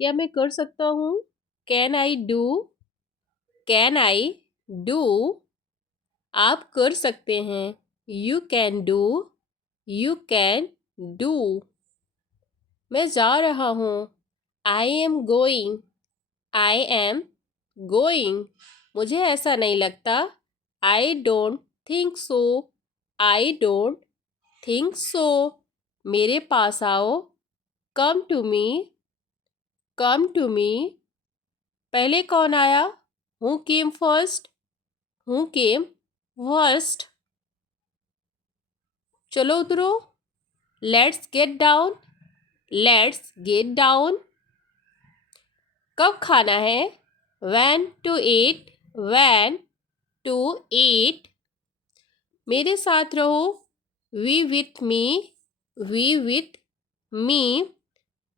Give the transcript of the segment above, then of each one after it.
क्या मैं कर सकता हूँ? Can I do? Can I do? आप कर सकते हैं। You can do. You can do. मैं जा रहा हूँ। I am going. I am going. मुझे ऐसा नहीं लगता। I don't think so. I don't think so. मेरे पास आओ। Come to me. Come to me. पहले कौन आया? Who came first? Who came first? चलो उतरो। Let's get down. Let's get down. कब खाना है? When to eat. When to eat. मेरे साथ रहो। We with me. We with me.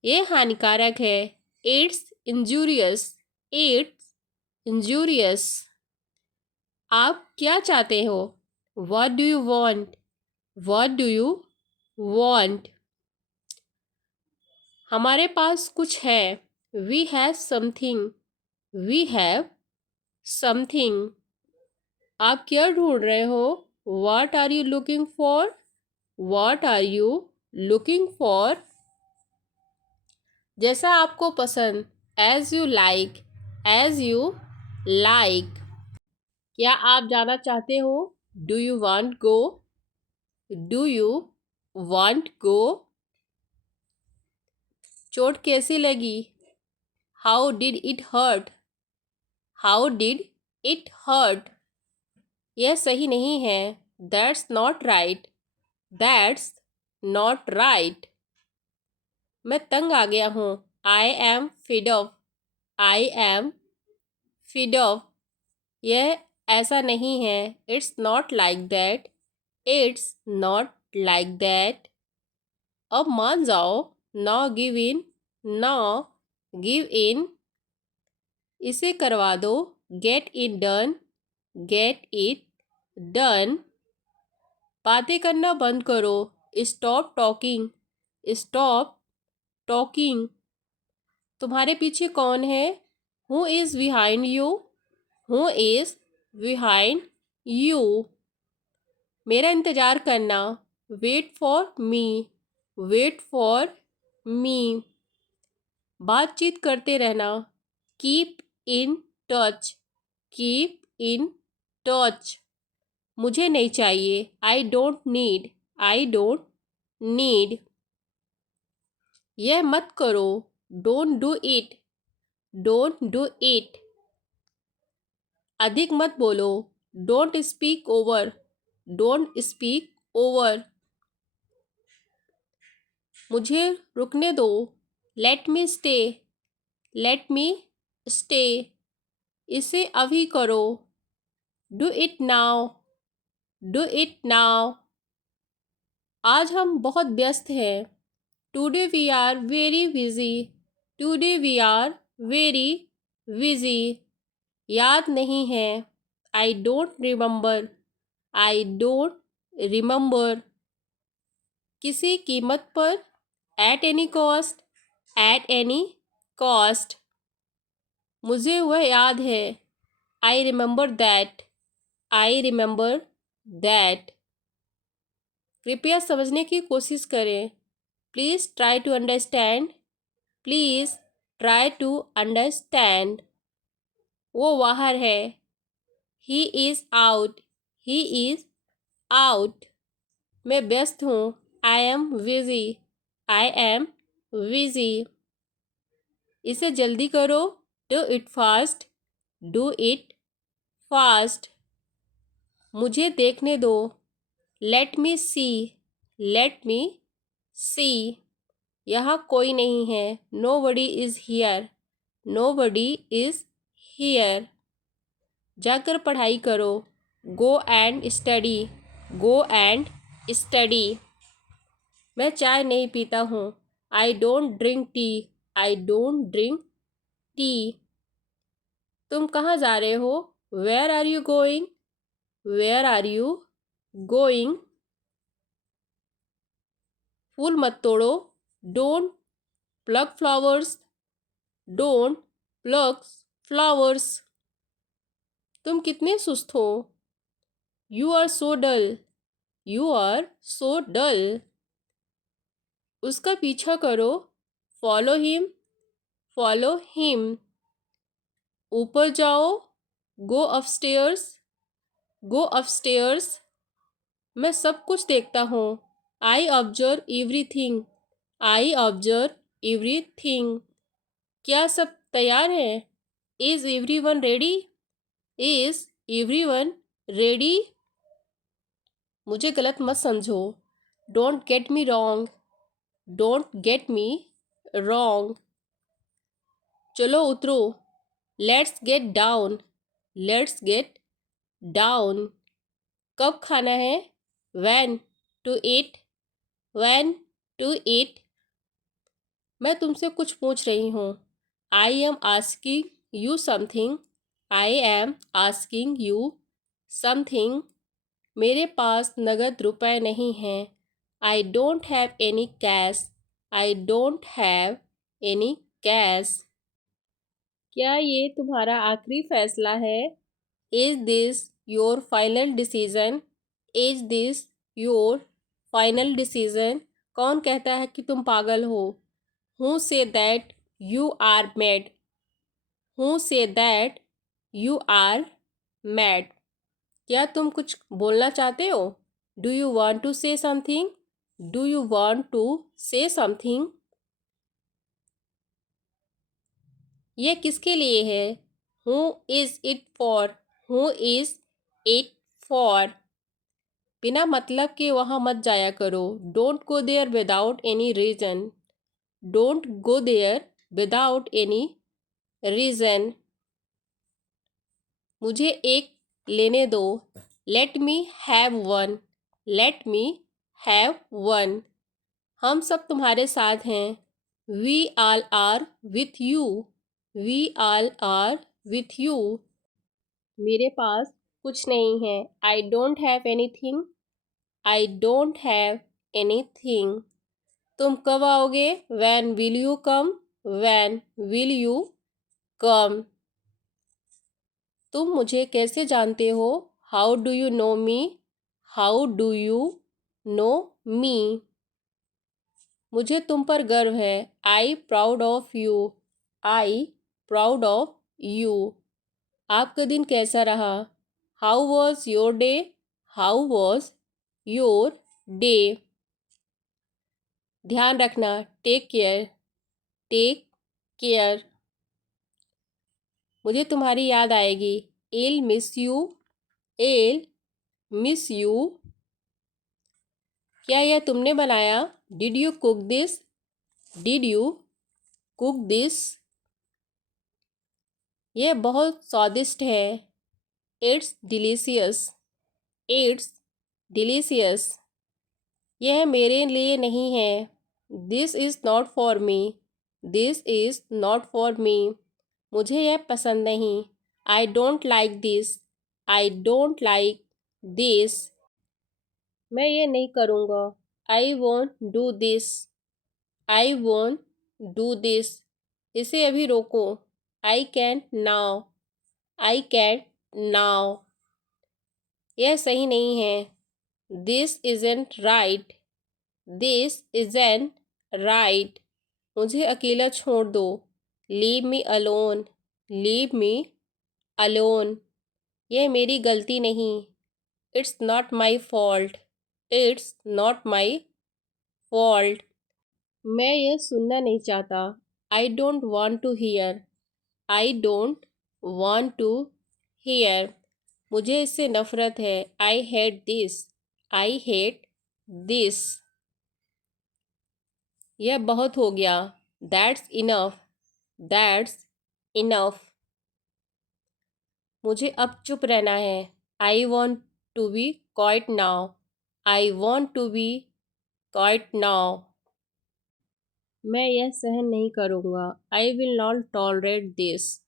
ये हानिकारक है। It's injurious. It's injurious. आप क्या चाहते हो? What do you want? What do you want? हमारे पास कुछ है। We have something. We have something. आप क्या ढूंढ रहे हो? What are you looking for? What are you looking for? जैसा आपको पसंद। As you like. As you like. क्या आप जाना चाहते हो? Do you want go? Do you want go? चोट कैसी लगी? How did it hurt? How did it hurt? यह सही नहीं है। That's not right. That's not right. मैं तंग आ गया हूँ। I am feed off. I am feed off. यह ऐसा नहीं है। It's not like that. It's not like that. अब मान जाओ। Now give in. Now give in. इसे करवा दो। Gate it done. Get it done. बातें करना बंद करो। Stop talking. Stop talking. तुम्हारे पीछे कौन है? Who is behind you? Who is behind you? मेरा इंतज़ार करना। Wait for me. Wait for me. बातचीत करते रहना। Keep in touch. Keep in touch. मुझे नहीं चाहिए। I don't need. I don't need. यह मत करो। Don't do it. Don't do it. अधिक मत बोलो। Don't speak over. Don't speak over. मुझे रुकने दो। Let me stay. Let me stay. इसे अभी करो। Do it now. Do it now. आज हम बहुत व्यस्त हैं। Today we are very busy. Today we are very busy. याद नहीं है। I don't remember. I don't remember. किसी कीमत पर। At any cost. At any cost. मुझे वह याद है। I remember that. I remember that. कृपया समझने की कोशिश करें। Please try to understand. Please try to understand. वो बाहर है। He is out. He is out. मैं व्यस्त हूँ। I am busy. I am busy. इसे जल्दी करो। Do it fast. Do it fast. मुझे देखने दो। Let me see. Let me see. यहाँ कोई नहीं है। Nobody is here. Nobody is here. जाकर पढ़ाई करो। Go and study. Go and study. मैं चाय नहीं पीता हूँ। I don't drink T. I don't drink tea. तुम कहाँ जा रहे हो? Where are you going? Where are you going? फूल मत तोड़ो। Don't plug flowers. Don't pluck flowers. तुम कितने सुस्त हो। You are so dull. You are so dull. उसका पीछा करो। Follow him. Follow him. ऊपर जाओ। Go upstairs. Go upstairs. मैं सब कुछ देखता हूँ। I observe everything. I observe everything. क्या सब तैयार है। Is everyone ready. Is everyone ready. मुझे गलत मत समझो। Don't get me wrong. Don't get me wrong. चलो उतरो। Let's get down. Let's get down. कब खाना है। When to eat. When to eat. मैं तुमसे कुछ पूछ रही हूँ। I am asking you something. I am asking you something. मेरे पास नगद रुपए नहीं हैं। I don't have any cash. I don't have any cash. क्या ये तुम्हारा आखिरी फैसला है। Is this your final decision. Is this your final decision. कौन कहता है कि तुम पागल हो। Who say that you are mad. Who say that you are mad. क्या तुम कुछ बोलना चाहते हो। Do you want to say something. Do you want to say something. यह किसके लिए है। Who is it for. Who is it for. बिना मतलब के वहाँ मत जाया करो। Don't go there without any reason. Don't go there without any reason. मुझे एक लेने दो। Let me have one. Let me have one. हम सब तुम्हारे साथ हैं। We all are with you. We all are with you. मेरे पास कुछ नहीं है। I don't have anything. I don't have anything. तुम कब आओगे। When will you come. When will you come. तुम मुझे कैसे जानते हो। How do you know me. How do you know me. मुझे तुम पर गर्व है। I proud of you. I proud of you. आपका दिन कैसा रहा। How was your day. How was your day. ध्यान रखना। Take care. Take care. मुझे तुम्हारी याद आएगी। I'll miss you. I'll miss you. क्या यह तुमने बनाया। Did you cook this. Did you cook this. यह बहुत स्वादिष्ट है। It's delicious. It's delicious. यह मेरे लिए नहीं है। This is not for me. This is not for me. मुझे यह पसंद नहीं। I don't like this. I don't like this. मैं ये नहीं करूँगा। I won't do this. I won't do this. इसे अभी रोको। I can now. I can now. यह सही नहीं है। This isn't right. This isn't right. मुझे अकेला छोड़ दो। Leave me alone. Leave me alone. यह मेरी गलती नहीं। It's not my fault. It's not my fault. मैं यह सुनना नहीं चाहता। I don't want to hear. I don't want to hear. मुझे इससे नफ़रत है। I hate this. I hate this. यह बहुत हो गया। That's enough. That's enough. मुझे अब चुप रहना है। I want to be quiet now. I want to be quiet now. मैं यह सहन नहीं करूँगा। I will not tolerate this.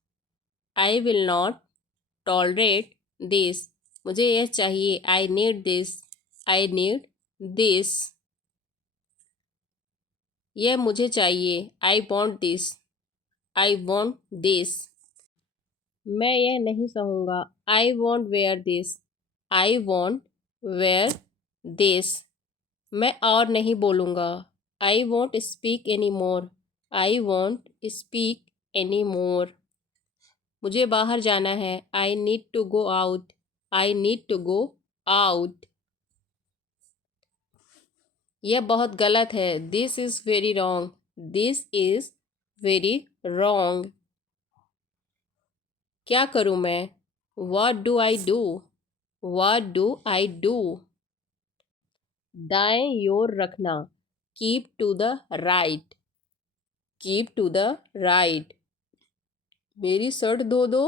I will not tolerate this. मुझे यह चाहिए। I need this. I need this. यह मुझे चाहिए। I want this. I want this. मैं यह नहीं सहूँगा। I won't wear this. I won't wear this. मैं और नहीं बोलूँगा। I won't speak any more. I won't speak any more. मुझे बाहर जाना है। I need to go out. I need to go out. यह बहुत गलत है। This is very wrong. This is very wrong. क्या करूँ मैं? What do I do? What do I do? दाएं ओर रखना। Keep to the right. Keep to the right. मेरी शर्ट धो दो।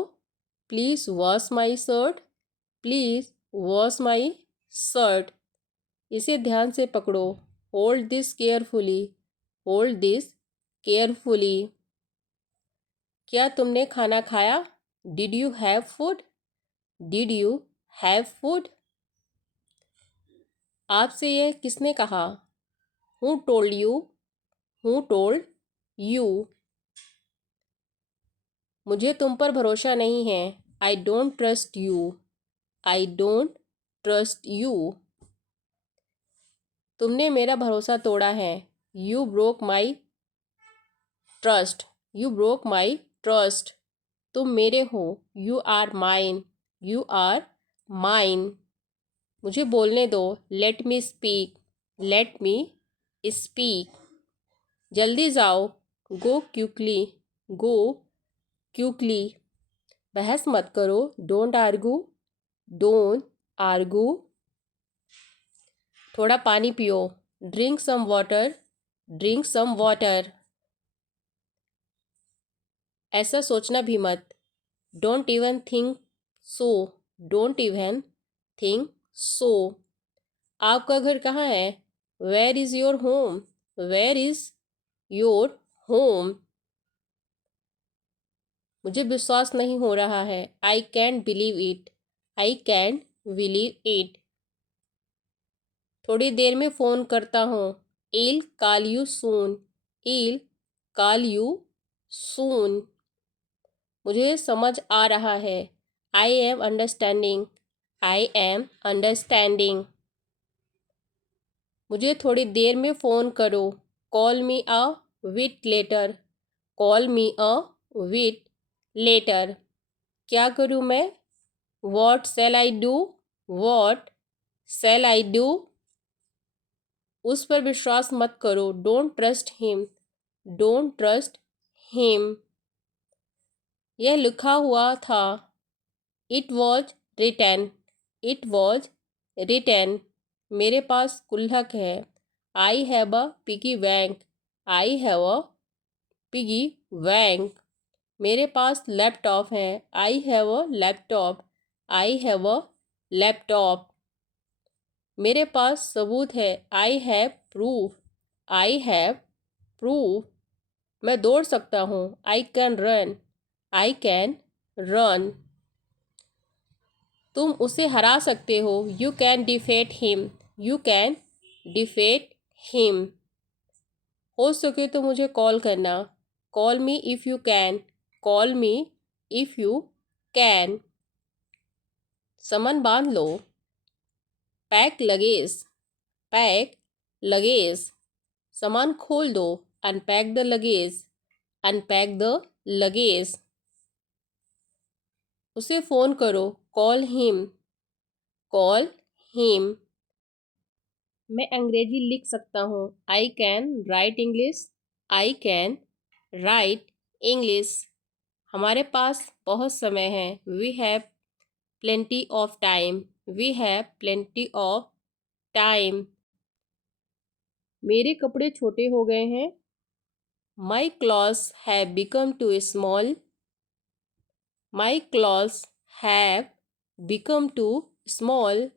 Please wash my shirt. Please wash my shirt. इसे ध्यान से पकड़ो। Hold this carefully. Hold this carefully. क्या तुमने खाना खाया? Did you have food? Did you have food? आपसे यह किसने कहा? Who told you? Who told you? मुझे तुम पर भरोसा नहीं है। I don't trust you. I don't trust you. तुमने मेरा भरोसा तोड़ा है। You broke my trust. You broke my trust. तुम मेरे हो। You are mine. You are mine. मुझे बोलने दो। Let me speak. Let me speak. जल्दी जाओ। Go quickly. Go quickly. बहस मत करो। Don't argue. Don't argue. थोड़ा पानी पियो। Drink some water. Drink some water. ऐसा सोचना भी मत। Don't even think so. Don't even think so. आपका घर कहाँ है? Where is your home? Where is your home? मुझे विश्वास नहीं हो रहा है। I can't believe it. I can't believe it. थोड़ी देर में फ़ोन करता हूँ। I'll call you soon. I'll call you soon. मुझे समझ आ रहा है। I am understanding. I am understanding. मुझे थोड़ी देर में फ़ोन करो। Call me a bit later. Call me a bit later. क्या करूँ मैं? What shall I do? What shall I do? उस पर विश्वास मत करो। Don't trust him. Don't trust him. यह लिखा हुआ था। It was written. It was written. मेरे पास गुल्लक है। I have a piggy bank. I have a piggy bank. मेरे पास लैपटॉप है। I have a laptop. I have a laptop. मेरे पास सबूत है। I have proof. I have proof. मैं दौड़ सकता हूँ। I can run. I can run. तुम उसे हरा सकते हो। You can defeat him. You can defeat him. हो सके तो मुझे कॉल करना। Call me if you can. Call me if you can. सामान बांध लो। Pack luggage. Pack luggage. सामान खोल दो। Unpack the luggage. Unpack the luggage. उसे फ़ोन करो। Call him. Call him. मैं अंग्रेजी लिख सकता हूँ। I can write English. I can write English. हमारे पास बहुत समय है। We have plenty of time. We have plenty of time. मेरे कपड़े छोटे हो गए हैं। My clothes have become too small. My clothes have become too small.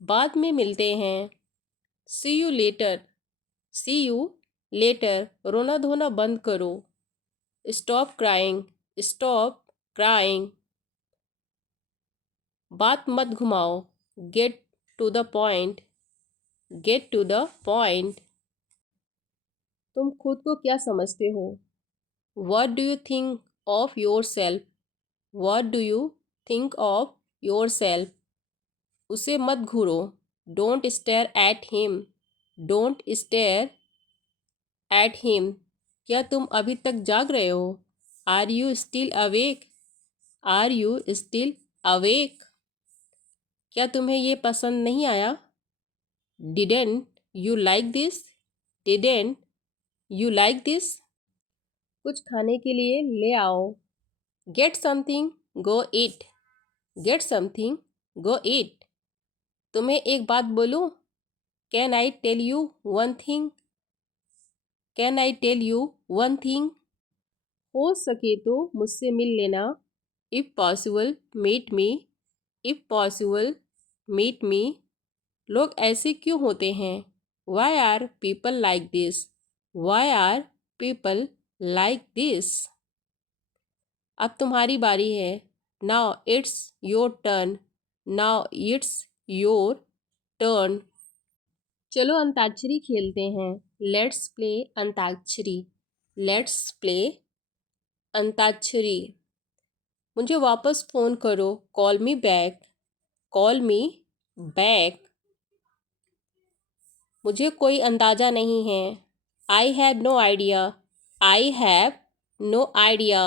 बाद में मिलते हैं। See you later. See you later. रोना धोना बंद करो। Stop crying. Stop crying. बात मत घुमाओ। Get to the point. Gate to the point. तुम खुद को क्या समझते हो? What do you think of yourself? What do you think of yourself? उसे मत घूरो. Don't stare at him. Don't stare at him. क्या तुम अभी तक जाग रहे हो? Are you still awake? Are you still awake? क्या तुम्हें ये पसंद नहीं आया? Didn't you like this? Didn't you like this? कुछ खाने के लिए ले आओ. Get something, go eat. Get something, go eat. तुम्हें एक बात बोलूं? Can I tell you one thing? Can I tell you one thing? हो सके तो मुझसे मिल लेना. If possible, meet me. If possible, meet me. लोग ऐसे क्यों होते हैं? Why are people like this? Why are people like this? अब तुम्हारी बारी है. Now it's your turn. Now it's your turn. चलो अंताक्षरी खेलते हैं. Let's play antakshari. Let's play antakshari. मुझे वापस फ़ोन करो. Call me back. Call me back. मुझे कोई अंदाज़ा नहीं है. I have no idea. I have no idea.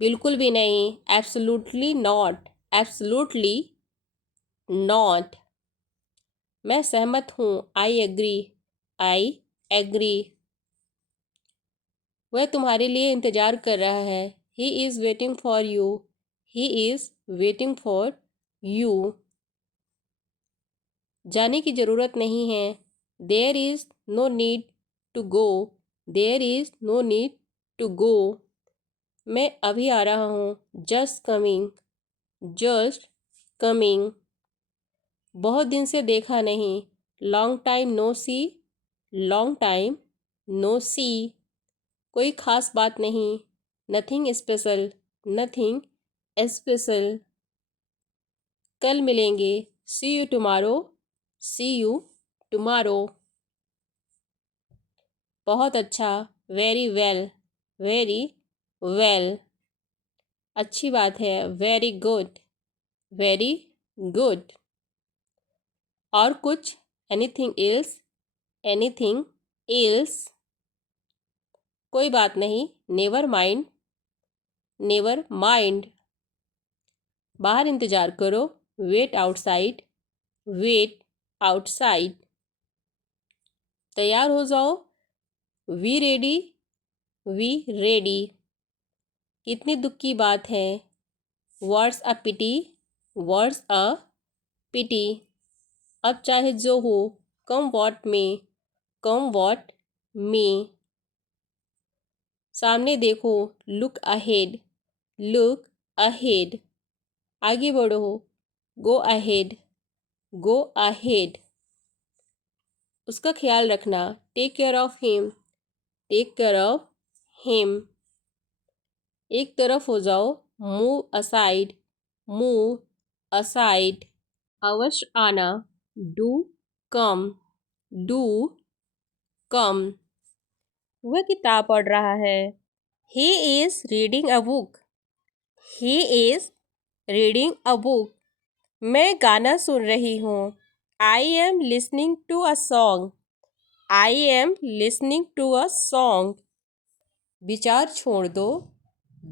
बिल्कुल भी नहीं. Absolutely not. Absolutely not. मैं सहमत हूँ. I agree. I agree. वह तुम्हारे लिए इंतज़ार कर रहा है. He is waiting for you. He is waiting for you. जाने की ज़रूरत नहीं है. There is no need to go. There is no need to go. मैं अभी आ रहा हूँ. Just coming. Just coming. बहुत दिन से देखा नहीं. Long time no see. Long time no see. कोई ख़ास बात नहीं. Nothing special. Nothing special. कल मिलेंगे. See you tomorrow. See you tomorrow. बहुत अच्छा. Very well. Very well. अच्छी बात है. Very good. Very good. और कुछ. Anything else? Anything else? कोई बात नहीं. Never mind. Never mind. बाहर इंतज़ार करो. Wait outside. Wait outside. तैयार हो जाओ. We ready. We ready. कितनी दुख की बात है. What's a pity. What's a pity. अब चाहे जो हो. Come what may. Come what may. सामने देखो. Look ahead. Look ahead. आगे बढ़ो. Go ahead. Go ahead. उसका ख्याल रखना. Take care of him. Take care of him. एक तरफ हो जाओ. Move aside. Move aside. अवश्य आना. Do come. Do come. वह किताब पढ़ रहा है. He is reading a book. He is reading a book. मैं गाना सुन रही हूँ. I am listening to a song. I am listening to a song. विचार छोड़ दो.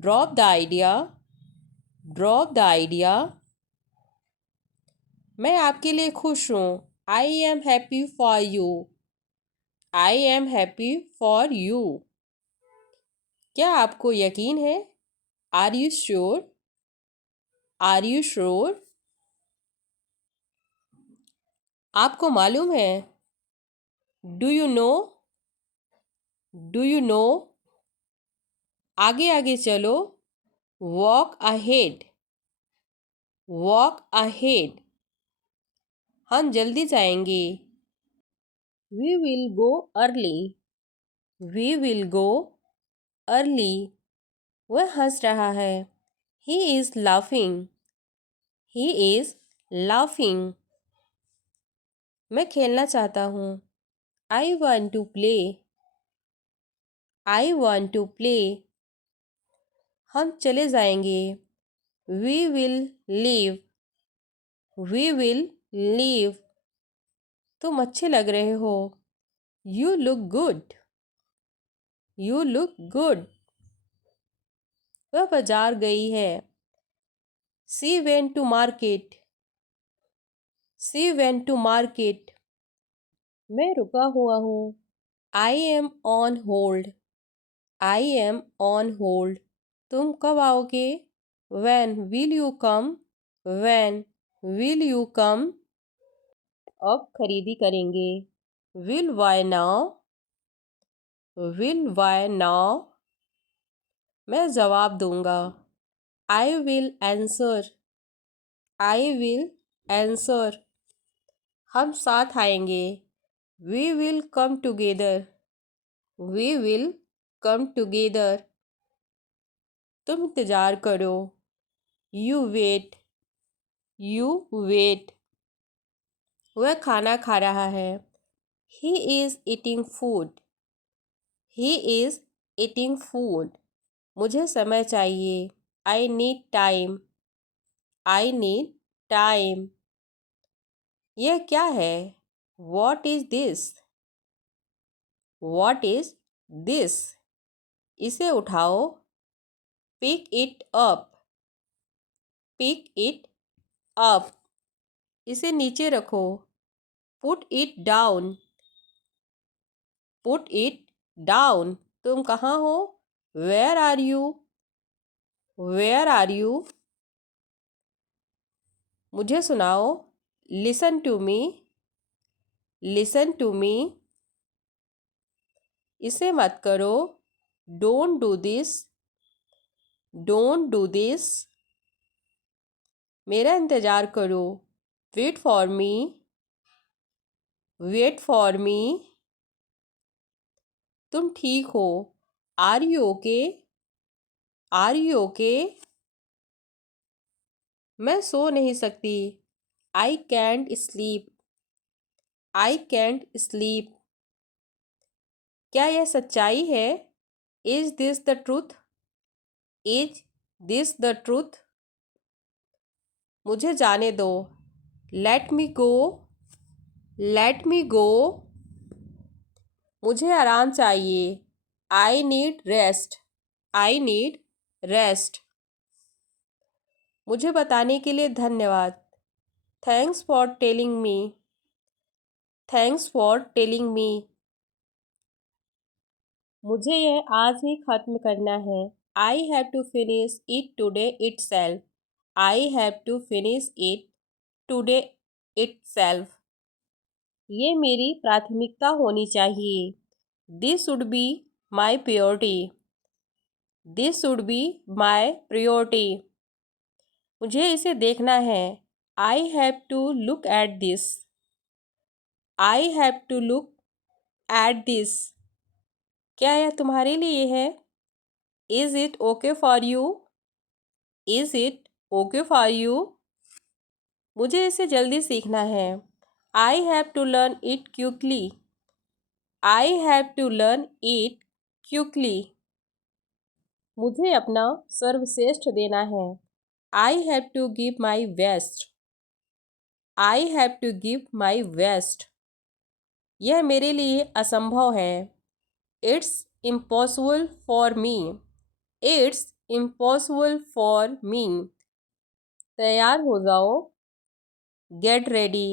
Drop the idea. Drop the idea. मैं आपके लिए खुश हूँ. I am happy for you. I am happy for you. क्या आपको यकीन है? Are you sure? Are you sure? आपको मालूम है? Do you know? Do you know? आगे आगे चलो. Walk ahead. Walk ahead. हम जल्दी जाएंगे. We will go early. We will go early. वह हंस रहा है. He is laughing. He is laughing. मैं खेलना चाहता हूँ. I want to play. I want to play. हम चले जाएंगे. We will leave. We will leave. तुम अच्छे लग रहे हो. You look good. You look good. वह बाजार गई है. She went to market. She went to market. मैं रुका हुआ हूँ. I am on hold. I am on hold. तुम कब आओगे? When will you come? When will you come? अब खरीदी करेंगे. Will buy now. Will buy now. मैं जवाब दूंगा. I will answer. I will answer. हम साथ आएंगे. We will come together. We will come together. तुम इंतज़ार करो. You wait. You wait. वह खाना खा रहा है. He is eating food. He is eating food. मुझे समय चाहिए. I need time. I need time. यह क्या है? What is this? What is this? इसे उठाओ. Pick it up. Pick it up. इसे नीचे रखो. Put it down. Put it down. तुम कहाँ हो? Where are you? Where are you? मुझे सुनाओ. Listen to me. Listen to me. इसे मत करो. Don't do this. Don't do this. मेरा इंतज़ार करो. Wait for me. Wait for me. तुम ठीक हो. Are you okay? Are you okay? मैं सो नहीं सकती. I can't sleep. I can't sleep. क्या यह सच्चाई है? Is this the truth? Is this the truth? मुझे जाने दो. Let me go. Let me go. मुझे आराम चाहिए. I need rest. I need rest. मुझे बताने के लिए धन्यवाद. Thanks for telling me. Thanks for telling me. मुझे यह आज ही ख़त्म करना है. I have to finish it today itself. I have to finish it today itself. ये मेरी प्राथमिकता होनी चाहिए. This should be my priority. This should be my priority. मुझे इसे देखना है. I have to look at this. I have to look at this. क्या यह तुम्हारे लिए है? Is it okay for you? Is it okay for you? मुझे इसे जल्दी सीखना है. I have to learn it quickly. I have to learn it quickly. मुझे अपना सर्वश्रेष्ठ देना है. I have to give my best. I have to give my best. यह मेरे लिए असंभव है. It's impossible for me. It's impossible for me. तैयार हो जाओ. Get ready.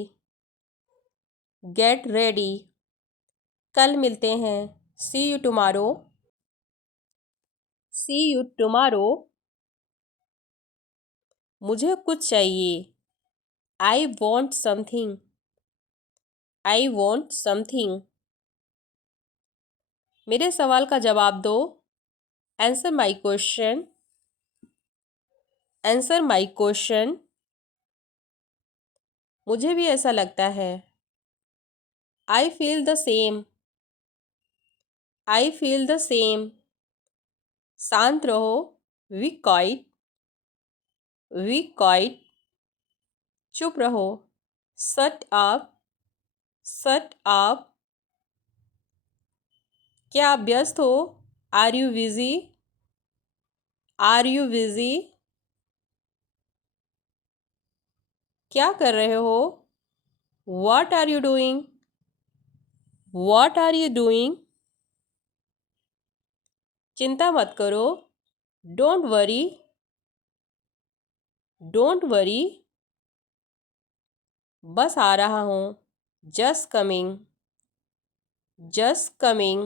Get ready. कल मिलते हैं. See you tomorrow. See you tomorrow. मुझे कुछ चाहिए. I want something. I want something. मेरे सवाल का जवाब दो. Answer my question. Answer my question. मुझे भी ऐसा लगता है. I feel the same. I feel the same. शांत रहो. Be quiet. Be quiet. चुप रहो. Shut up. Shut up. क्या आप व्यस्त हो? Are you busy? Are you busy? क्या कर रहे हो? What are you doing? What are you doing? चिंता मत करो। Don't worry. Don't worry. बस आ रहा हूँ। Just coming. Just coming.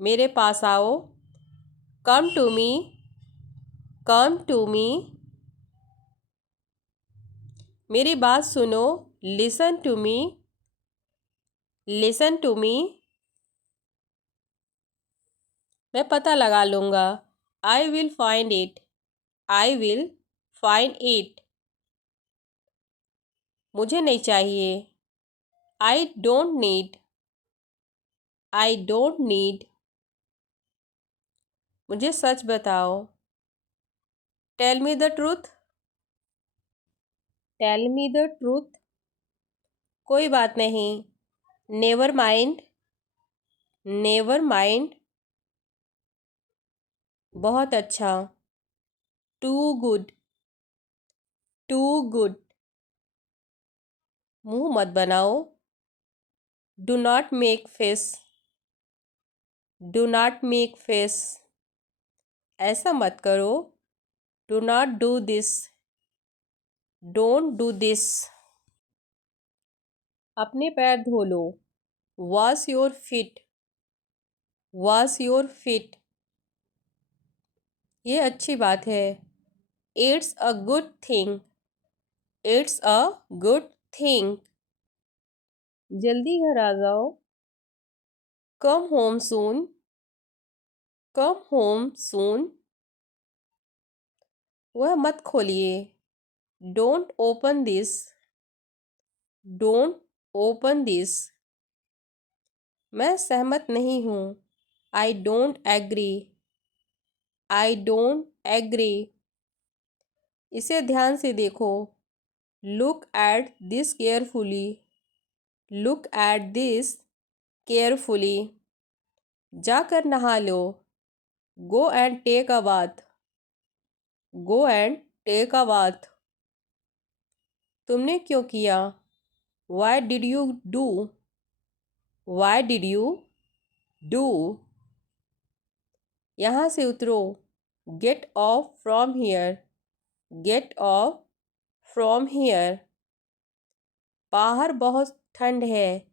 मेरे पास आओ। Come to me. Come to me. मेरी बात सुनो। Listen to me. Listen to me. मैं पता लगा लूँगा। I will find it. I will find it. मुझे नहीं चाहिए। I don't need. I don't need. मुझे सच बताओ। Tell me the truth. Tell me the truth. कोई बात नहीं। Never mind. Never mind. बहुत अच्छा। Too good. Too good. मुंह मत बनाओ। Do not make face. Do not make face. ऐसा मत करो। Do not do this. Don't do this. अपने पैर धो लो। Wash your feet. Wash your feet. ये अच्छी बात है। It's a good thing. It's a good thing. जल्दी घर आ जाओ। Come home soon. Come home soon. वह मत खोलिए। Don't open this. Don't open this. मैं सहमत नहीं हूँ। I don't agree. I don't agree. इसे ध्यान से देखो। Look at this carefully. Look at this carefully. जाकर नहा लो। Go and take a bath. Go and take a bath. तुमने क्यों किया? Why did you do? Why did you do? यहाँ से उतरो। Get off from here. Get off from here. बाहर बहुत ठंड है।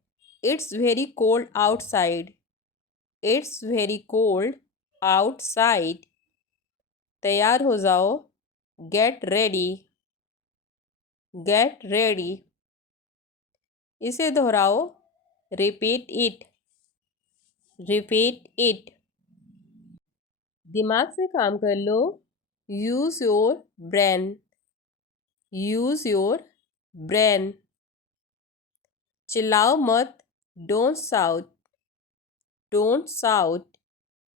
It's very cold outside. It's very cold outside. तैयार हो जाओ। Get ready. Get ready. इसे दोहराओ। Repeat it. Repeat it. दिमाग से काम कर लो। Use your brain. Use your brain. चिल्लाओ मत। Don't shout. Don't shout.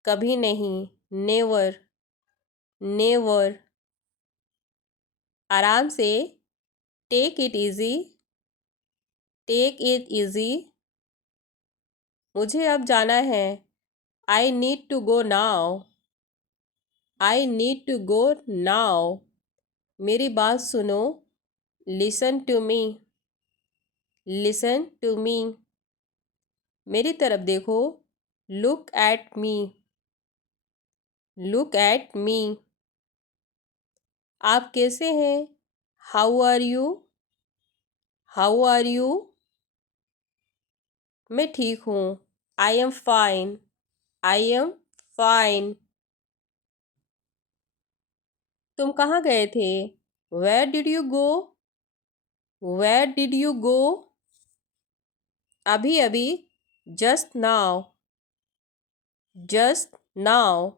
कभी नहीं। Never. Never. आराम से। Take it easy. Take it easy. मुझे अब जाना है। I need to go now. I need to go now. मेरी बात सुनो। Listen to me. Listen to me. मेरी तरफ देखो। Look at me. Look at me. आप कैसे हैं? How are you? How are you? मैं ठीक हूँ। I am fine. I am fine. तुम कहाँ गए थे? Where did you go? Where did you go? अभी अभी। Just now. Just now.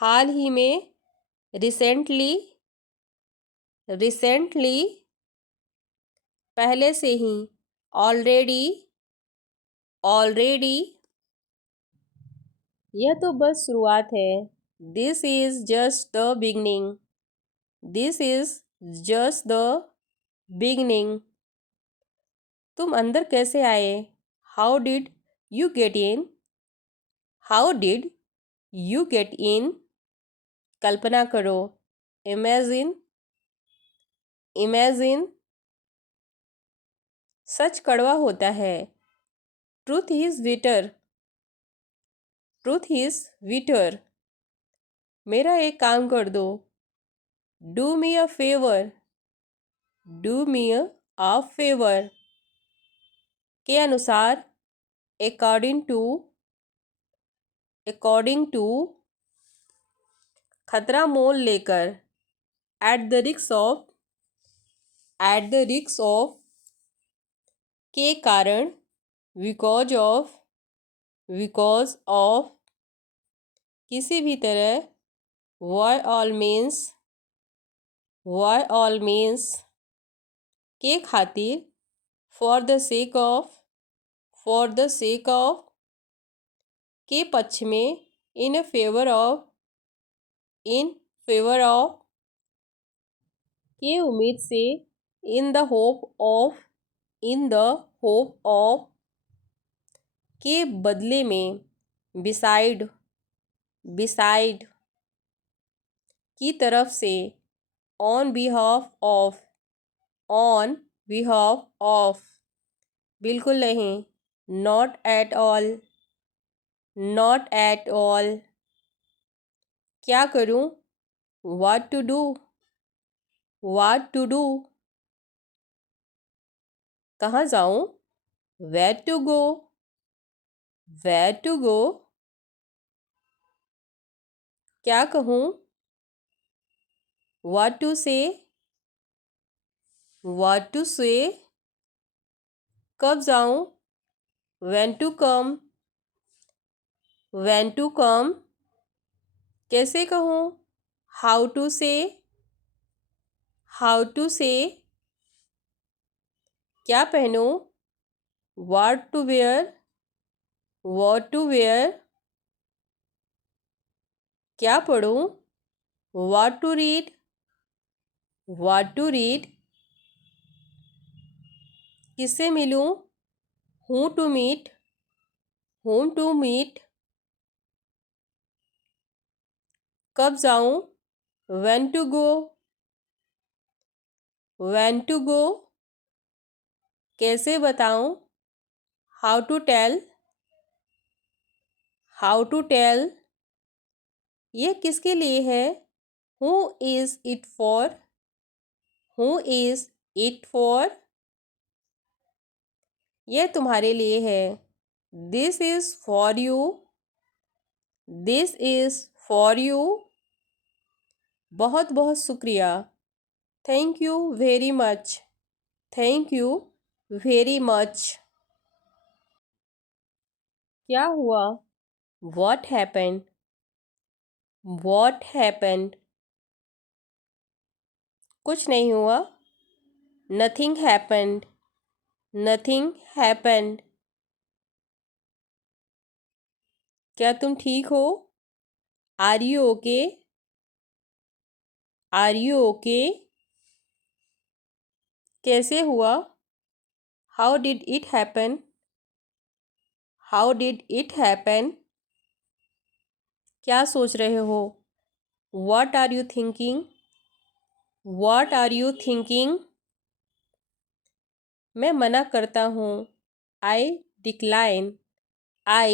हाल ही में। Recently. Recently. पहले से ही। Already. Already. यह तो बस शुरुआत है। This is just the beginning. This is just the beginning. तुम अंदर कैसे आए? How did you get in? How did you get in? कल्पना करो। Imagine, imagine. सच कड़वा होता है। Truth is bitter, truth is bitter. मेरा एक काम कर दो। Do me a favour, do me a favour. के अनुसार, अकॉर्डिंग टू, अकॉर्डिंग टू। खतरा मोल लेकर, at the risk of, at the risk of. के कारण, बिकॉज ऑफ, बिकॉज ऑफ। किसी भी तरह, by all means, by all means. के खातिर, for the sake of, for the sake of. के पक्ष में, in favour of, in favour of. के उम्मीद से, in the hope of, in the hope of. के बदले में, बिसाइड, बिसाइड। की तरफ से, on behalf of, on behalf of. बिल्कुल नहीं, not at all, not at all. क्या करूं? What to do, what to do. कहाँ जाऊं? Where to go, where to go. क्या कहूं? व्हाट टू से, व्हाट टू से। कब जाऊं? When to come, when to come. कैसे कहूं? How to say, how to say. क्या पहनूं? What to wear, what to wear. क्या पढ़ूं? What to read, what to read. किससे मिलूं? Whom to meet, whom to meet. कब जाऊं? When to go, when to go. कैसे बताऊं? How to tell, how to tell. यह किसके लिए है? Who is it for, who is it for. यह तुम्हारे लिए है। This is for you, this is for you. बहुत बहुत शुक्रिया। Thank you very much, thank you very much. क्या हुआ? What happened? What happened? कुछ नहीं हुआ। Nothing happened. Nothing happened. क्या तुम ठीक हो? Are you okay? Are you okay? कैसे हुआ? How did it happen? How did it happen? क्या सोच रहे हो? What are you thinking? What are you thinking? मैं मना करता हूँ। I decline. I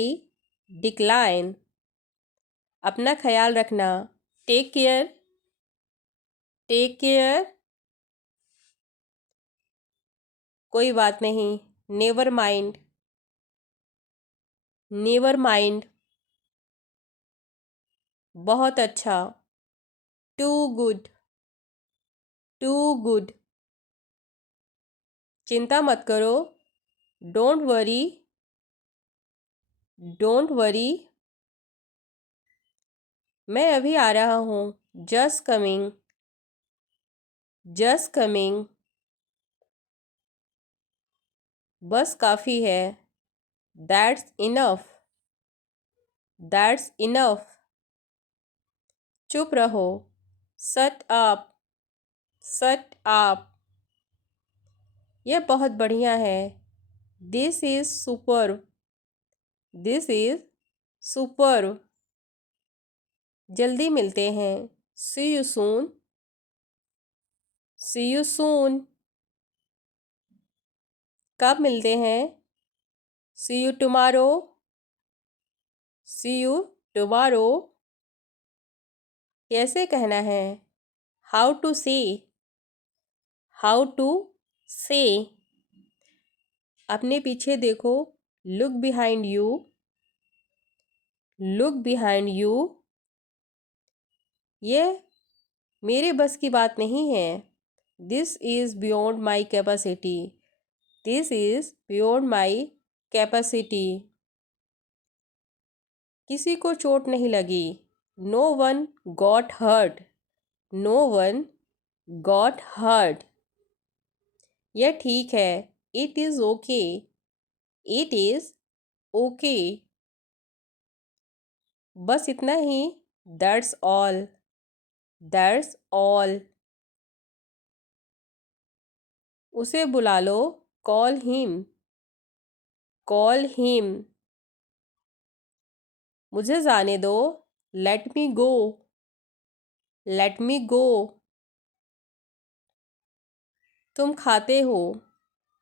decline. अपना ख्याल रखना। Take care, take care. कोई बात नहीं। Never mind, never mind. बहुत अच्छा। Too good, too good. चिंता मत करो। Don't worry, don't worry. मैं अभी आ रहा हूँ। Just coming, just coming. बस काफ़ी है। That's enough, that's enough. चुप रहो। Shut up, shut up. यह बहुत बढ़िया है। This is super, this is super. जल्दी मिलते हैं। See you soon. See you soon. कब मिलते हैं? See you tomorrow. See you tomorrow. कैसे कहना है? How to say. How to say. अपने पीछे देखो। Look behind you. Look behind you. यह मेरे बस की बात नहीं है। This is beyond my capacity. This is beyond my capacity. किसी को चोट नहीं लगी। No one got hurt. No one got hurt. यह ठीक है। It is okay. It is okay. बस इतना ही। That's all. That's all. उसे बुला लो। Call him. Call him. मुझे जाने दो। Let me go. Let me go. तुम खाते हो।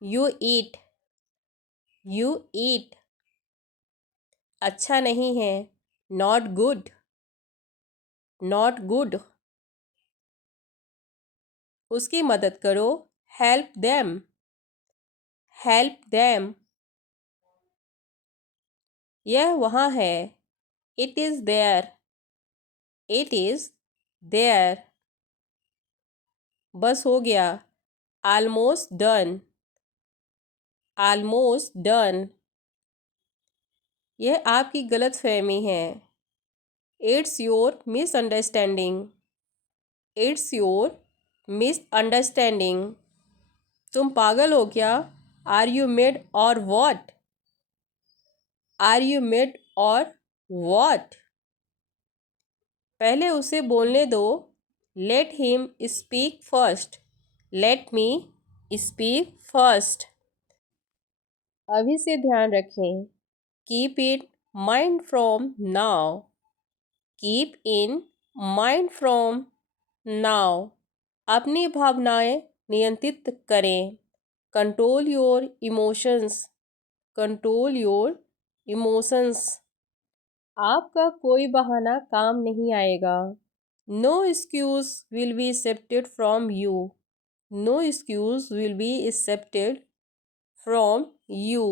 You eat. You eat. अच्छा नहीं है। Not good. Not good. उसकी मदद करो। Help them. Help them. यह वहाँ है। It is there. It is there. बस हो गया। Almost done. Almost done. यह आपकी गलतफहमी है। It's your misunderstanding. It's your misunderstanding. तुम पागल हो क्या? Are you mad or what? Are you mad or what? पहले उसे बोलने दो। Let him speak first. Let me speak first. अभी से ध्यान रखें। Keep it mind from now. Keep in mind from now. अपनी भावनाएं नियंत्रित करें। Control your emotions. Control your emotions. आपका कोई बहाना काम नहीं आएगा। No excuse will be accepted from you. No excuse will be accepted from you.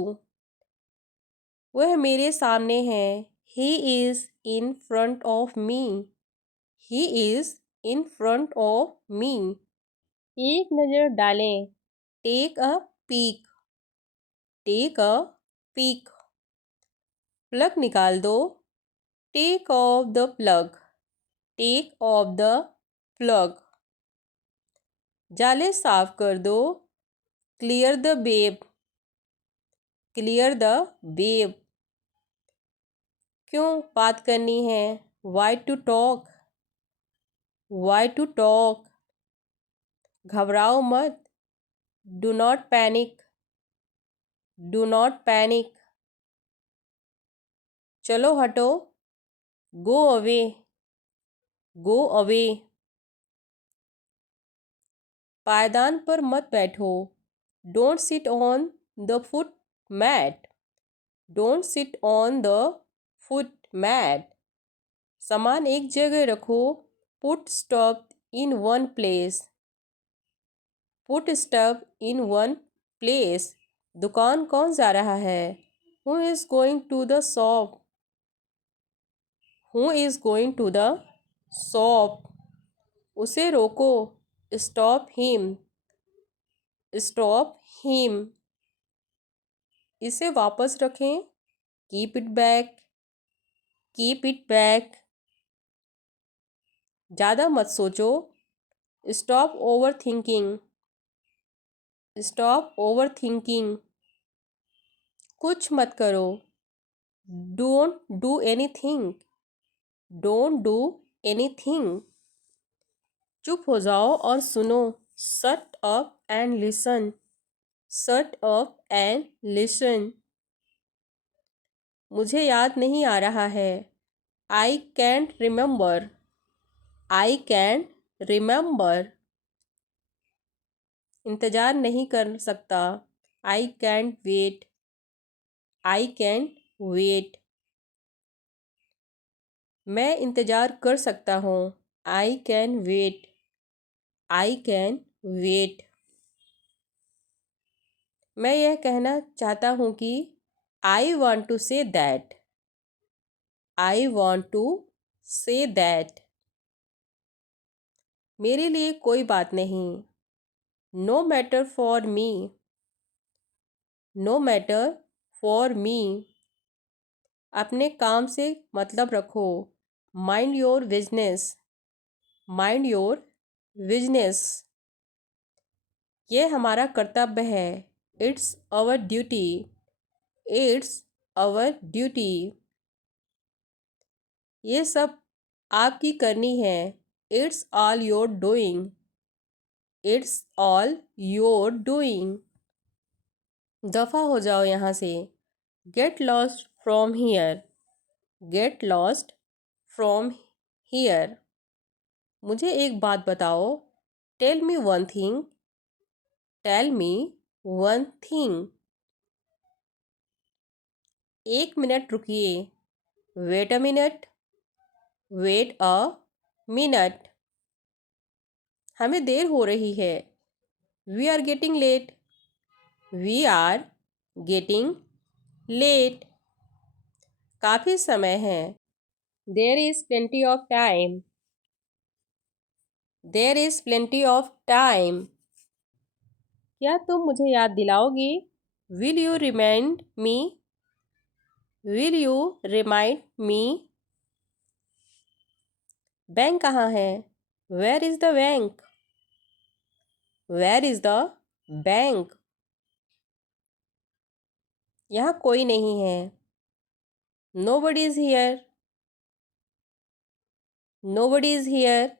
वह मेरे सामने है। He is in front of me. He is in front of me. एक नज़र डालें। Take a peek. Take a peek. प्लग निकाल दो। Take off the plug. Take off the plug. जाले साफ कर दो। Clear the web. Clear the web. क्यों बात करनी है? Why to talk. Why to talk. घबराओ मत। Do not panic. Do not panic. चलो हटो। Go away. Go away. पायदान पर मत बैठो। Don't sit on the foot mat. Don't sit on the foot mat. सामान एक जगह रखो। Put stop in one place. Put stop in one place. दुकान कौन जा रहा है? Who is going to the shop. Who is going to the shop. उसे रोको। Stop him. Stop him. इसे वापस रखें। Keep it back. Keep it back. ज़्यादा मत सोचो। Stop over thinking. Stop over thinking. कुछ मत करो। Don't do anything. Don't do anything. चुप हो जाओ और सुनो। Shut up and listen. Shut up and listen. मुझे याद नहीं आ रहा है। I can't remember. I can't remember. इंतज़ार नहीं कर सकता। I can't wait. I can't wait. मैं इंतज़ार कर सकता हूँ। I can wait. I can wait. मैं यह कहना चाहता हूँ कि I want to say that. I want to say that. मेरे लिए कोई बात नहीं। No matter for me. No matter for me. अपने काम से मतलब रखो। Mind your business. Mind your business. ये हमारा कर्तव्य है। It's our duty. It's our duty. ये सब आपकी करनी है। It's all your doing. It's all your doing. दफ़ा हो जाओ यहाँ से। Get lost from here. Get lost from here. मुझे एक बात बताओ। Tell me one thing. Tell me one thing. एक मिनट रुकिए। Wait a minute. Wait a minute. हमें देर हो रही है। We are getting late. We are getting late. काफ़ी समय है। There is plenty of time. There is plenty of time. क्या तुम मुझे याद दिलाओगी? Will you remind me? Will you remind me? Bank कहाँ है? Where is the bank? Where is the bank? यहाँ कोई नहीं है। Nobody is here. Nobody is here.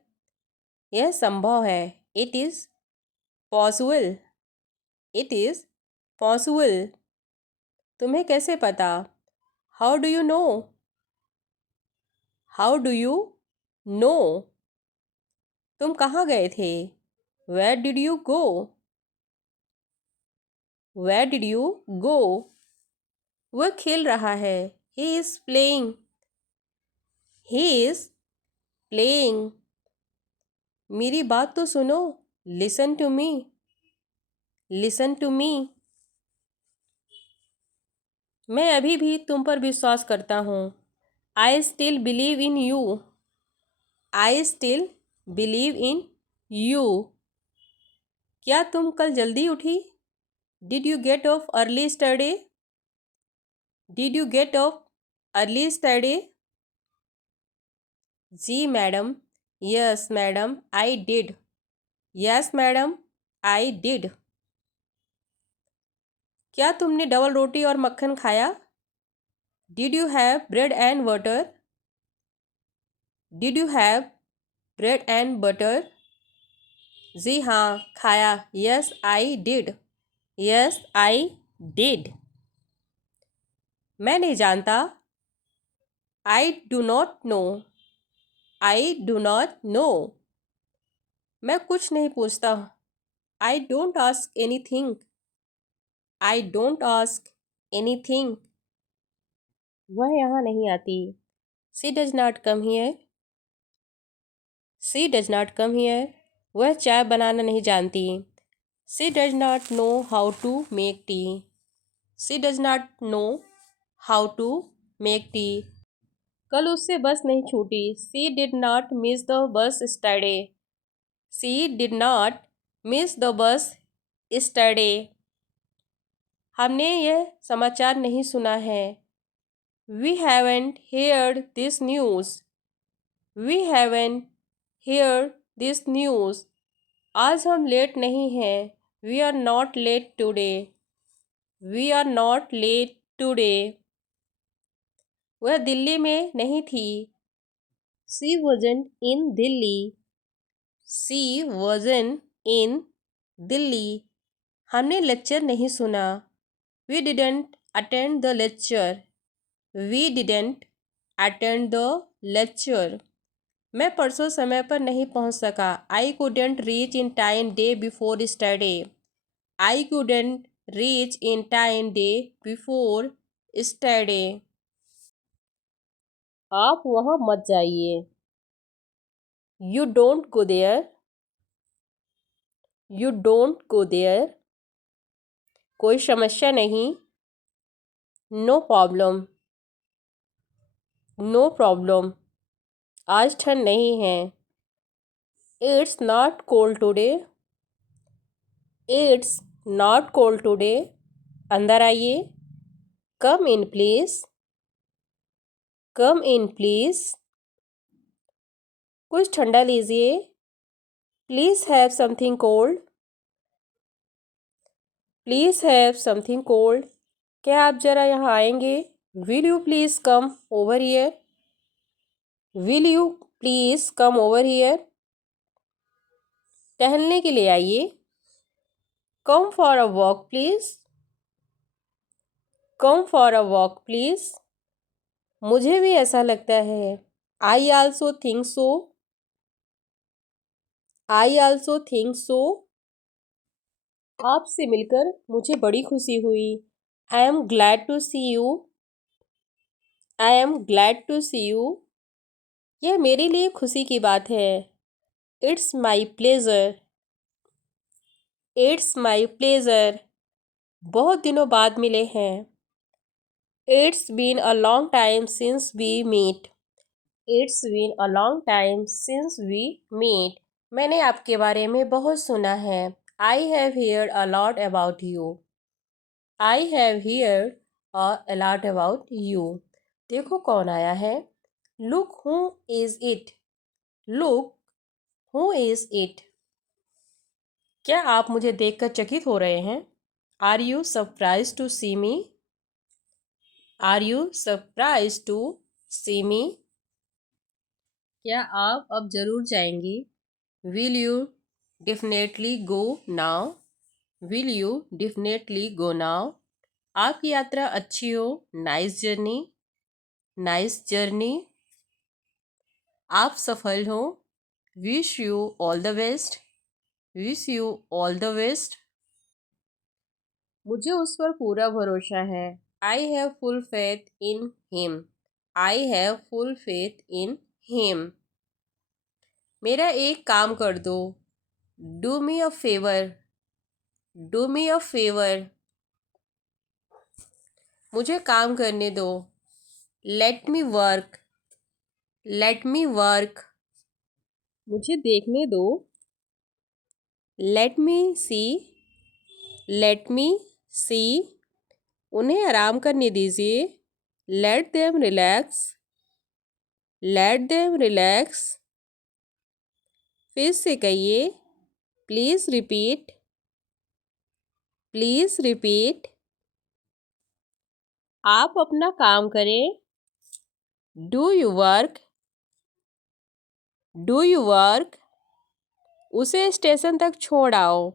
यह संभव है। It is possible. It is possible. तुम्हें कैसे पता? How do you know? How do you know? तुम कहाँ गए थे? Where did you go? Where did you go? वह खेल रहा है। He is playing. He is playing. मेरी बात तो सुनो। Listen to me. Listen to me. मैं अभी भी तुम पर विश्वास करता हूँ। I still believe in you. I still believe in you. क्या तुम कल जल्दी उठी? Did you get off early study? Did you get off early study? जी madam. Yes madam I did. Yes madam I did. क्या तुमने double रोटी और मक्खन खाया? Did you have bread and butter? Did you have bread and butter? जी हाँ खाया। Yes I did. Yes I did. मैं नहीं जानता। I do not know. I do not know. मैं कुछ नहीं पूछता। I don't ask anything. I don't ask anything. वह यहाँ नहीं आती। She does not come here. She does not come here. वह चाय बनाना नहीं जानती। She does not know how to make tea. She does not know how to make tea. कल उससे बस नहीं छूटी। She did not miss the bus yesterday. She did not miss the bus yesterday. हमने यह समाचार नहीं सुना है। We haven't heard this news. We haven't heard this news. आज हम लेट नहीं हैं। We are not late today. We are not late today. वह दिल्ली में नहीं थी। She wasn't in Delhi. She wasn't in Delhi. हमने लेक्चर नहीं सुना। We didn't attend the lecture. We didn't attend the lecture. मैं परसों समय पर नहीं पहुंच सका। I couldn't reach in time day before study. I couldn't reach in time day before yesterday. आप वहाँ मत जाइए। You don't go there. You don't go there. कोई समस्या नहीं। No problem. No problem. आज ठंड नहीं है। It's not cold today. It's not cold today. अंदर आइए। Come in please. Come in please. कुछ ठंडा लीजिए। Please have something cold. Please have something cold. क्या आप जरा यहाँ आएंगे? Will you please come over here. Will you please come over here. टहलने के लिए आइए। Come for a walk please. Come for a walk please. मुझे भी ऐसा लगता है। I also think so. I also think so. आपसे मिलकर मुझे बड़ी खुशी हुई। I am glad to see you. I am glad to see you. यह मेरे लिए खुशी की बात है। It's my pleasure. It's my pleasure. बहुत दिनों बाद मिले हैं। It's been a long time since we meet. It's been a long time since we meet. मैंने आपके बारे में बहुत सुना है। I have heard a lot about you. I have heard a lot about you. देखो कौन आया है। Look who is it. Look who is it. क्या आप मुझे देखकर चकित हो रहे हैं? Are you surprised to see me? Are you surprised to see me? क्या आप अब जरूर जाएंगी? Will you definitely go now? Will you definitely go now? आपकी यात्रा अच्छी हो। Nice journey. Nice journey. आप सफल हो। Wish you all the best. Wish you all the best. मुझे उस पर पूरा भरोसा है। I have full faith in him. I have full faith in him. मेरा एक काम कर दो। Do me a favour. Do me a favour. मुझे काम करने दो। Let me work. Let me work. मुझे देखने दो। Let me see. Let me सी। उन्हें आराम करने दीजिए। Let them relax. Let them relax. फिर से कहिए। Please repeat. Please repeat. आप अपना काम करें। Do you work. Do you work. उसे स्टेशन तक छोड़ आओ।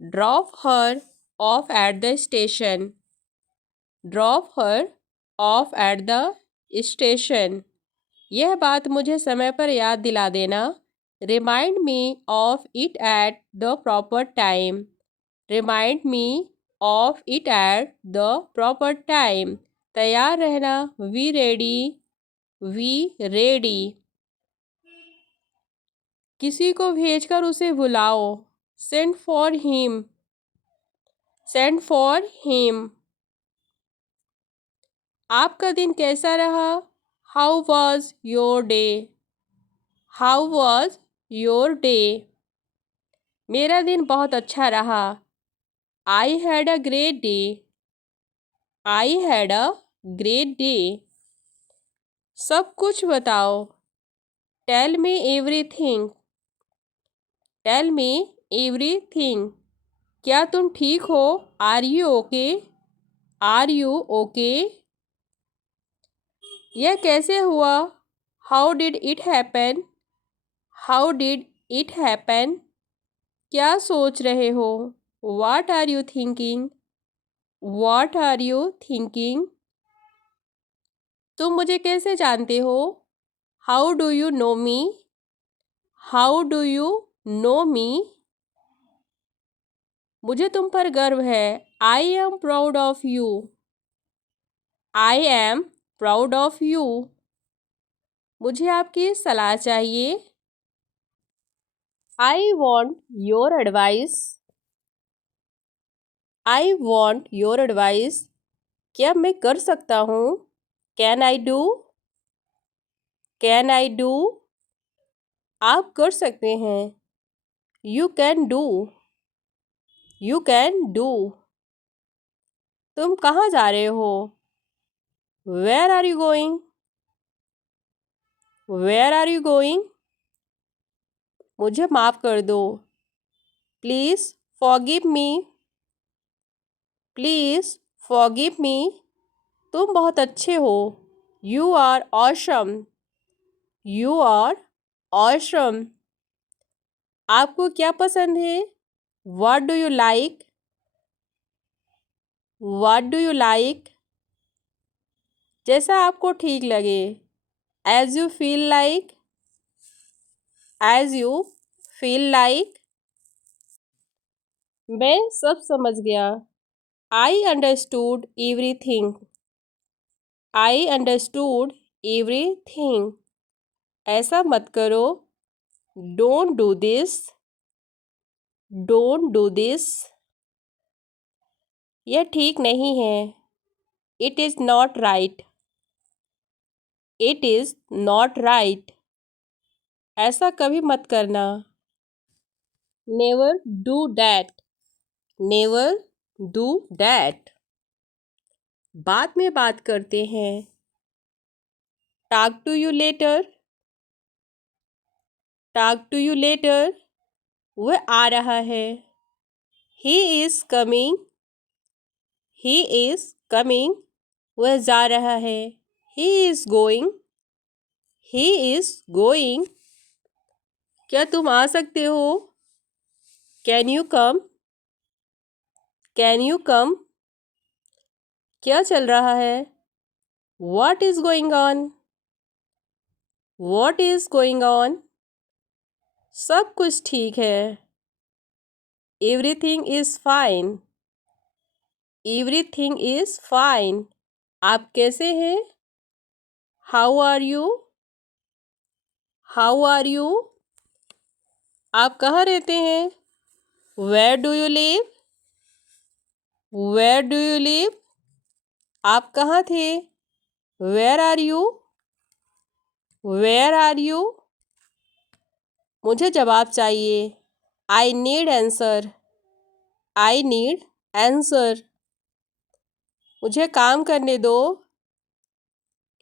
Drop her of at the station. Drop her of at the station. यह बात मुझे समय पर याद दिला देना। Remind me of it at the proper time. Remind me of it at the proper time. तैयार रहना। We ready. We ready. किसी को भेजकर उसे बुलाओ। Send for him. Send for him. आपका दिन कैसा रहा? How was your day? How was your day? मेरा दिन बहुत अच्छा रहा। I had a great day. I had a great day. सब कुछ बताओ। Tell me everything. Tell me everything. क्या तुम ठीक हो? Are you okay? Are you okay? यह कैसे हुआ? How did it happen? How did it happen? क्या सोच रहे हो? What are you thinking? What are you thinking? तुम मुझे कैसे जानते हो? How do you know me? How do you know me? मुझे तुम पर गर्व है। I am proud of you. I am proud of you. मुझे आपकी सलाह चाहिए। I want your advice. I want your advice. क्या मैं कर सकता हूँ? Can I do? Can I do? आप कर सकते हैं। You can do. You can do. तुम कहाँ जा रहे हो? Where are you going? Where are you going? मुझे माफ़ कर दो। Please forgive me. Please forgive me. तुम बहुत अच्छे हो। You are awesome. You are awesome. आपको क्या पसंद है? What do you like? What do you like? जैसा आपको ठीक लगे। As you feel like. As you feel like. मैं सब समझ गया। I understood everything. I understood everything. ऐसा मत करो। Don't do this. Don't do this. यह ठीक नहीं है। It is not right. It is not right. ऐसा कभी मत करना। Never do that. Never do that. बाद में बात करते हैं। Talk to you later. Talk to you later. वह आ रहा है। He is coming. He is coming. वह जा रहा है। He is going. He is going. क्या तुम आ सकते हो? Can you come? Can you come? क्या चल रहा है? What is going on? What is going on? सब कुछ ठीक है। Everything is fine. Everything is fine. आप कैसे हैं? How are you? How are you? आप कहाँ रहते हैं? Where do you live? Where do you live? आप कहाँ थे? Where are you? Where are you? मुझे जवाब चाहिए। I need answer. I need answer. मुझे काम करने दो।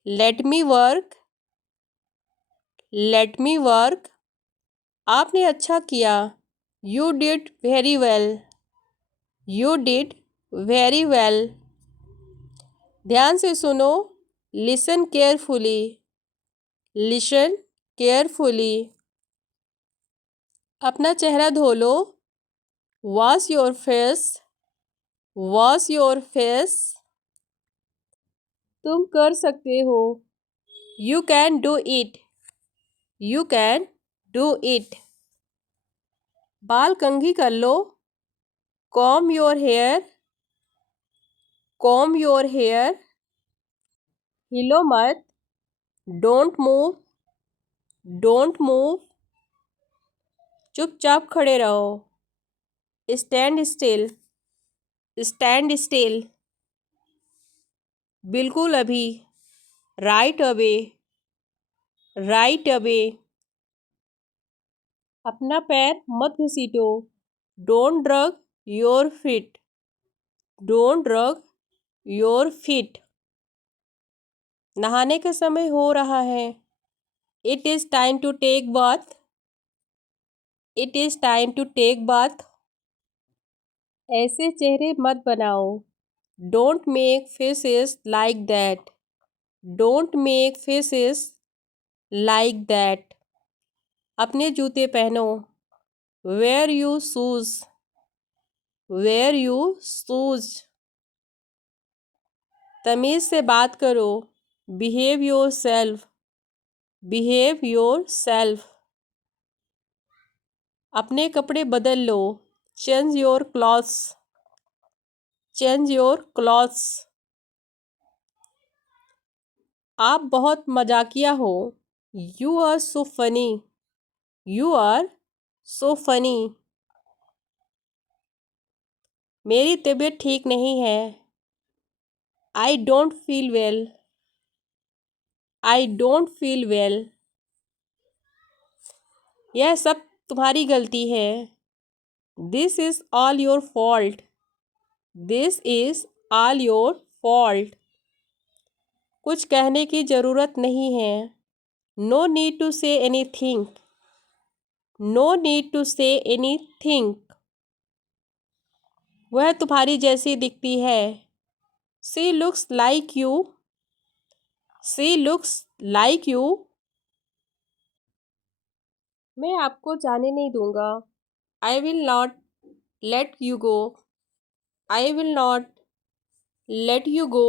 Let me work. Let me work. आपने अच्छा किया। You did very well. You did very well. ध्यान से सुनो। Listen carefully. Listen carefully. अपना चेहरा धो लो। Wash your face. Wash your face. तुम कर सकते हो। You can do it. You can do it. बाल कंघी कर लो। Comb your hair. Comb your hair. हिलो मत। Don't move. Don't move. चुपचाप खड़े रहो। Stand still. Stand still. बिल्कुल अभी। Right away. Right away. अपना पैर मत घसीटो। Don't drag your feet. Don't drag your feet. नहाने का समय हो रहा है। It is time to take bath. It is time to take bath. ऐसे चेहरे मत बनाओ। Don't make faces like that. Don't make faces like that. अपने जूते पहनो। Wear you shoes. Wear you shoes. तमीज़ से बात करो। behave yourself, behave yourself. अपने कपड़े बदल लो, change your clothes, change your clothes. आप बहुत मजाकिया हो, you are so funny, you are so funny. मेरी तबीयत ठीक नहीं है, I don't feel well, I don't feel well. यह सब तुम्हारी गलती है, this is all your fault, this is all your fault. कुछ कहने की ज़रूरत नहीं है, no need to say anything, no need to say anything. वह तुम्हारी जैसी दिखती है, she looks like you, she looks like you. मैं आपको जाने नहीं दूंगा, I will not let you go, I will not let you go.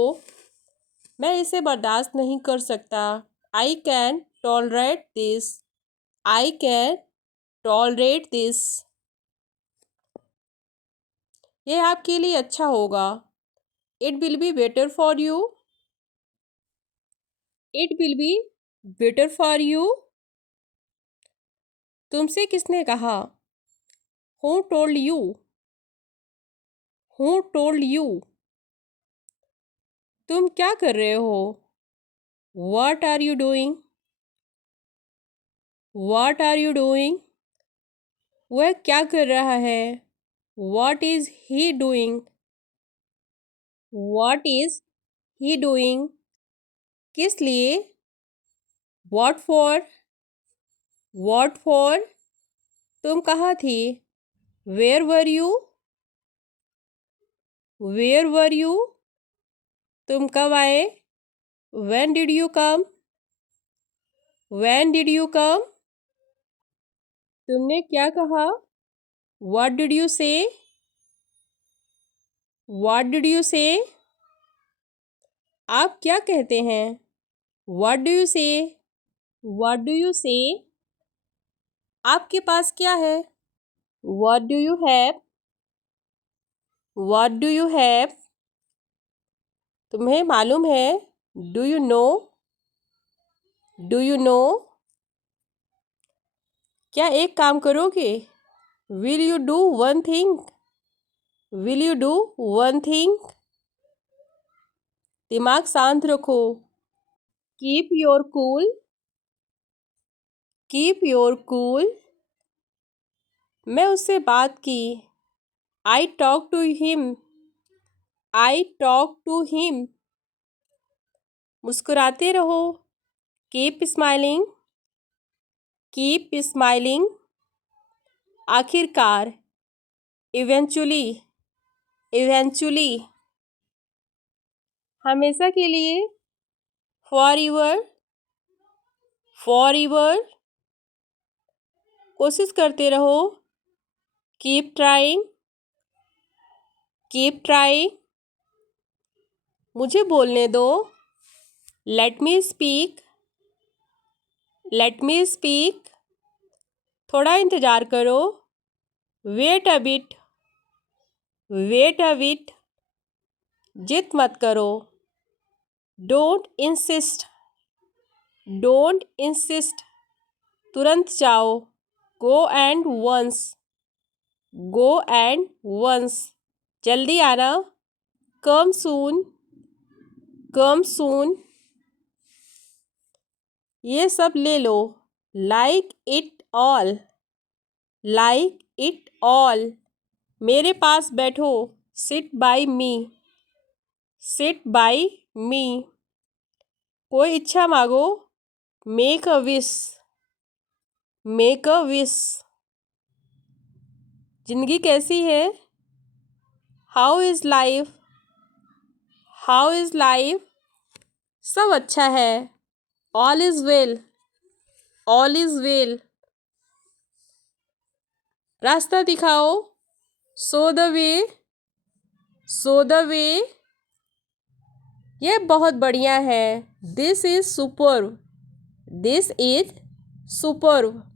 मैं इसे बर्दाश्त नहीं कर सकता, I can tolerate this, I can tolerate this. यह आपके लिए अच्छा होगा, it will be better for you, it will be better for you. तुमसे किसने कहा, who told you, who told you. तुम क्या कर रहे हो, what are you doing, what are you doing. वह क्या कर रहा है, what is he doing, what is he doing. किस लिए, what for, what for. तुम कहाँ थी, where were you, where were you. तुम कब आए, when did you come, when did you come. तुमने क्या कहा, what did you say, what did you say. आप क्या कहते हैं, what do you say, what do you say. आपके पास क्या है, what do you have, what do you have. तुम्हें मालूम है, do you know, do you know. क्या एक काम करोगे, will you do one thing, will you do one thing. दिमाग शांत रखो, keep your cool, keep your cool. मैं उससे बात की, I talk to him, I talk to him. मुस्कुराते रहो, keep smiling, keep smiling. आखिरकार, eventually, eventually. हमेशा के लिए, forever, forever. कोशिश करते रहो, keep trying, keep trying. मुझे बोलने दो, let me speak, let me speak. थोड़ा इंतज़ार करो, wait a bit, wait a bit. जिद मत करो, don't insist, don't insist. तुरंत जाओ, go and once, go and once. जल्दी आना, come soon, come soon. ये सब ले लो, like it all, like it all. मेरे पास बैठो, sit by me, sit by me. कोई इच्छा मांगो, make a wish, make a wish. जिंदगी कैसी है, how is life, how is life. सब अच्छा है, all is well, all is well. रास्ता दिखाओ, show the way, show the way. यह बहुत बढ़िया है। This is superb. This is superb.